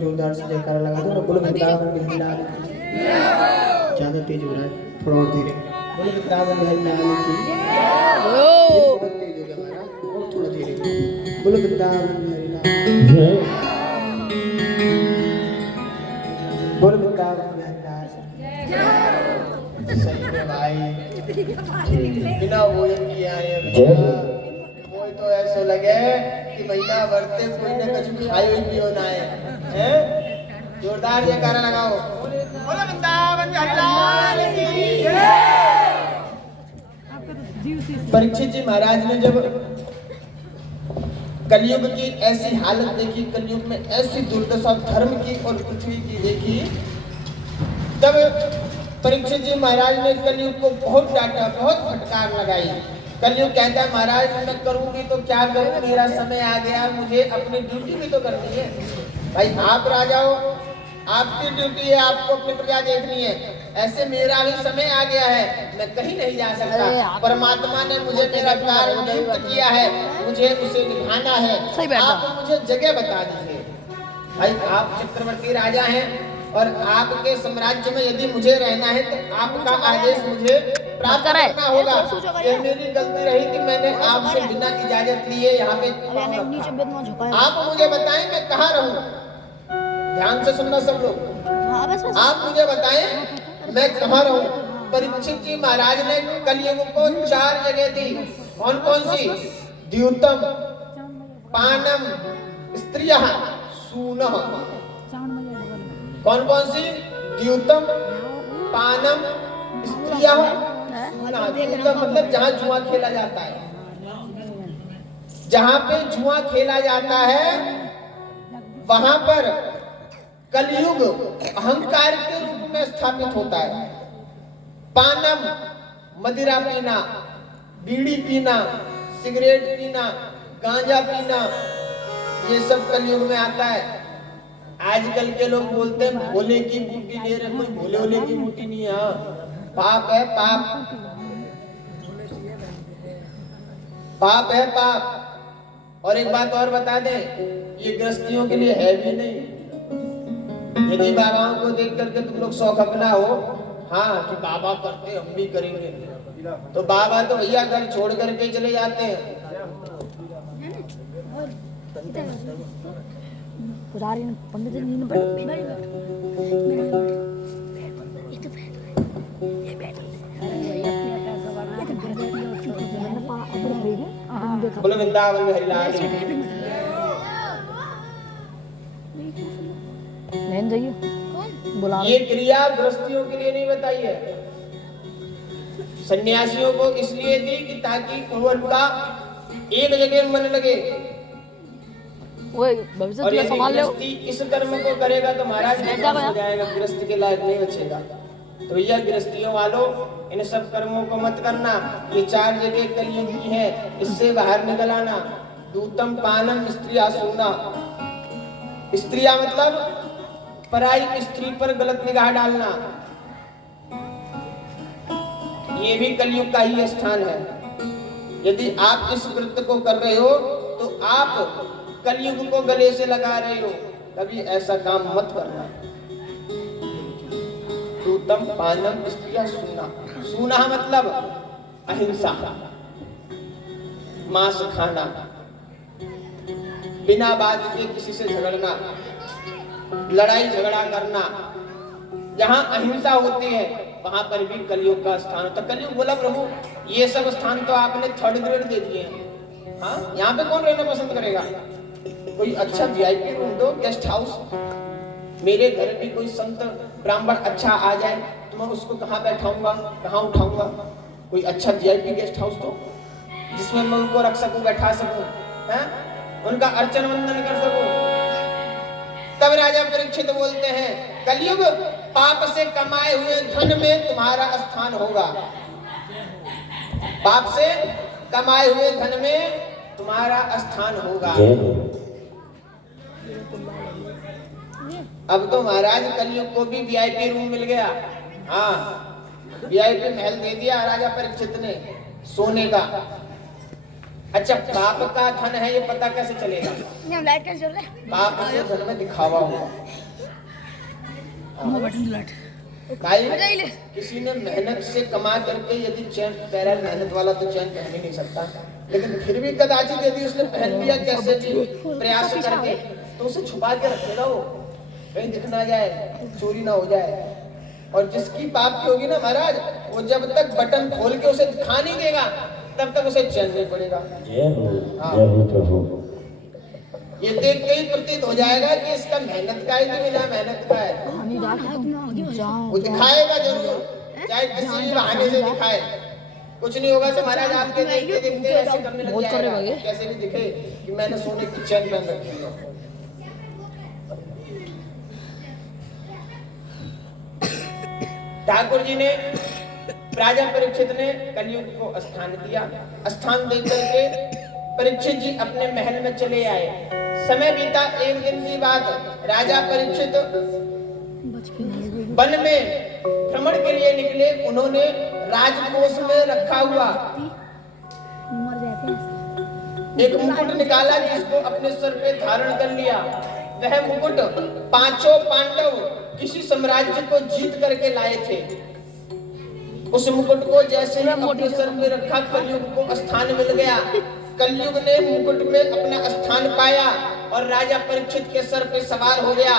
जोरदार से जयकारा लगा दो। बोलो वृंदावन बिहारी लाल की। ज्यादा तेज हो रहा है, थोड़ा और धीरे। बोलो वृंदावन बिहारी लाल की। बहुत तेज हो गया हमारा, और थोड़ा धीरे। बोलो वृंदावन बिहारी लाल। बोलो वृंदावन बिहारी लाल। सही में भाई, बिना भोजन किए आए कोई तो ऐसे लगे कि महीना भरते कोई ने कुछ खाई हुई पियो ना है। जोरदार जयकारा लगाओ। बोलो वृंदावन बिहारी लाल की। परीक्षित जी महाराज ने जब कलयुग की ऐसी हालत देखी, कलयुग में ऐसी दुर्दशा धर्म की और पृथ्वी की देखी, तब परीक्षित जी महाराज ने कलयुग को बहुत डांटा, बहुत फटकार लगाई। कलयुग कहता है महाराज मैं करूंगी तो क्या करूं, मेरा समय आ गया, मुझे अपनी ड्यूटी भी तो करनी है। भाई आप राजा हो, आपकी ड्यूटी है, आपको अपनी प्रजा देखनी है। ऐसे मेरा भी समय आ गया है, मैं कहीं नहीं जा सकता। परमात्मा ने मुझे मेरा कार्य नियुक्त किया है, मुझे उसे निभाना है। आप मुझे जगह बता दीजिए। भाई आप चक्रवर्ती राजा हैं और आपके साम्राज्य में यदि मुझे रहना है तो आपका आदेश मुझे प्राप्त करना होगा। ये मेरी गलती रही कि मैंने आपसे बिना इजाजत लिए यहाँ पे। आप मुझे बताएं मैं कहाँ रहूं। ध्यान से सुनना सब लोग। आप मुझे बताएं मैं कहाँ रहूं। परीक्षित जी महाराज ने कलयुग को 4 जगह दी। कौन कौन सी? द्यूतम, पानम, स्त्रियः, सूनः। कौन कौन सी? द्यूतम, पानम, स्त्रियः, सूनः। द्यूतम मतलब जहाँ जुआ खेला जाता है, जहाँ पे जुआ खेला जाता है वहां पर कलयुग अहंकार के रूप में स्थापित होता है। पानम मदिरा पीना, बीड़ी पीना, सिगरेट पीना, गांजा पीना, ये सब कलयुग में आता है। आजकल के लोग बोलते हैं भोले की बूटी ले रहे, कोई भोले ओले की बूटी नहीं है। पाप है पाप, पाप है पाप। और एक बात और बता दें, ये गृहस्थियों के लिए है भी नहीं। यदि बाबाओं को देख करके तुम लोग शौक अपना हो, हाँ कि बाबा करते हम भी करेंगे, तो बाबा तो भैया घर छोड़ करके चले जाते हैं। बोलो वृंदावन बिहारी लाल की। ये क्रिया गृहस्थियों के लिए नहीं बताई है, सन्यासियों को इसलिए दी कि ताकि उनका एक जगह मन लगे। और यदि गृहस्थी इस कर्म को करेगा तो महाराज हो जाएगा, गृहस्थ के लायक नहीं बचेगा। तो भैया गृहस्थियों वालों इन सब कर्मों को मत करना। ये 4 जगह कलयुग की है, इससे बाहर निकल आना। दूतम, पानम, स्त्रिया, सूना। स्त्रिया मतलब पराई स्त्री पर गलत निगाह डालना, ये भी कलयुग का ही स्थान है। यदि आप इस व्रत को कर रहे हो तो आप कलयुग को गले से लगा रहे हो। कभी ऐसा काम मत करना। दूतम, पानम, स्त्रिया, सूना। सूना मतलब अहिंसा, मांस खाना, बिना बात के किसी से झगड़ना, लड़ाई झगड़ा करना। जहां अहिंसा होती है वहां पर भी कलयुग का स्थान होता है। कलयुग बोला प्रभु ये सब स्थान तो आपने 3rd ग्रेड दे दिए हैं, हाँ यहाँ पे कौन रहना पसंद करेगा? कोई अच्छा VIP रूम दो, गेस्ट हाउस। मेरे घर भी कोई संत ब्राह्मण अच्छा आ जाए तो मैं उसको कहाँ बैठाऊंगा, कहाँ उठाऊंगा? कोई अच्छा VIP गेस्ट हाउस दो जिसमें मैं उनको रख सकूं, बैठा सकूं, हैं? उनका अर्चन वंदन कर सकूं। तब राजा परीक्षित बोलते हैं कलयुग पाप से कमाए हुए धन में तुम्हारा स्थान होगा। पाप से कमाए हुए धन में तुम्हारा स्थान होगा। अब तो महाराज कलयुग को भी VIP रूम मिल गया। हाँ VIP महल दे दिया राजा परीक्षित ने सोने का। अच्छा, पाप का धन है ये पता कैसे चलेगा? लाइट कैसे चल रहा है? पाप के धन में दिखावा होगा। भाई किसी ने मेहनत से कमा करके यदि चैन पहना, मेहनत वाला तो चैन पहन ही नहीं सकता, लेकिन फिर भी कदाचित यदि उसने पहन लिया कैसे भी प्रयास करके, तो उसे छुपा के रखेगा, वो कहीं दिख ना जाए, चोरी ना हो जाए। और जिसकी पाप की होगी ना महाराज, वो जब तक बटन खोल के उसे दिखा नहीं देगा तब तक उसे चैन नहीं पड़ेगा। जय हो प्रभु। ये देख के ही प्रतीत हो जाएगा कि इसका मेहनत का है कि बिना मेहनत का है। वो दिखाएगा जरूर, चाहे किसी भी बहाने से दिखाए, कुछ नहीं होगा तो महाराज आपके देखते देखते ऐसे करने लग जाएगा, कैसे भी दिखे कि मैंने सोने की चैन पहन रखी है। ठाकुर जी ने, राजा परीक्षित ने कलयुग को स्थान दिया। स्थान देकर के परीक्षित जी अपने महल में चले आए। समय बीता, एक दिन की बात, राजा परीक्षित वन में भ्रमण के लिए निकले। उन्होंने राजकोष में रखा हुआ एक मुकुट निकाला, जिसको अपने सर पे धारण कर लिया। वह मुकुट पांचों पांडव किसी साम्राज्य को जीत करके लाए थे। उस मुकुट को जैसे ही अपने सर में रखा, कलयुग को स्थान मिल गया। कलयुग ने मुकुट में अपना स्थान पाया और राजा परीक्षित के सर पे सवार हो गया।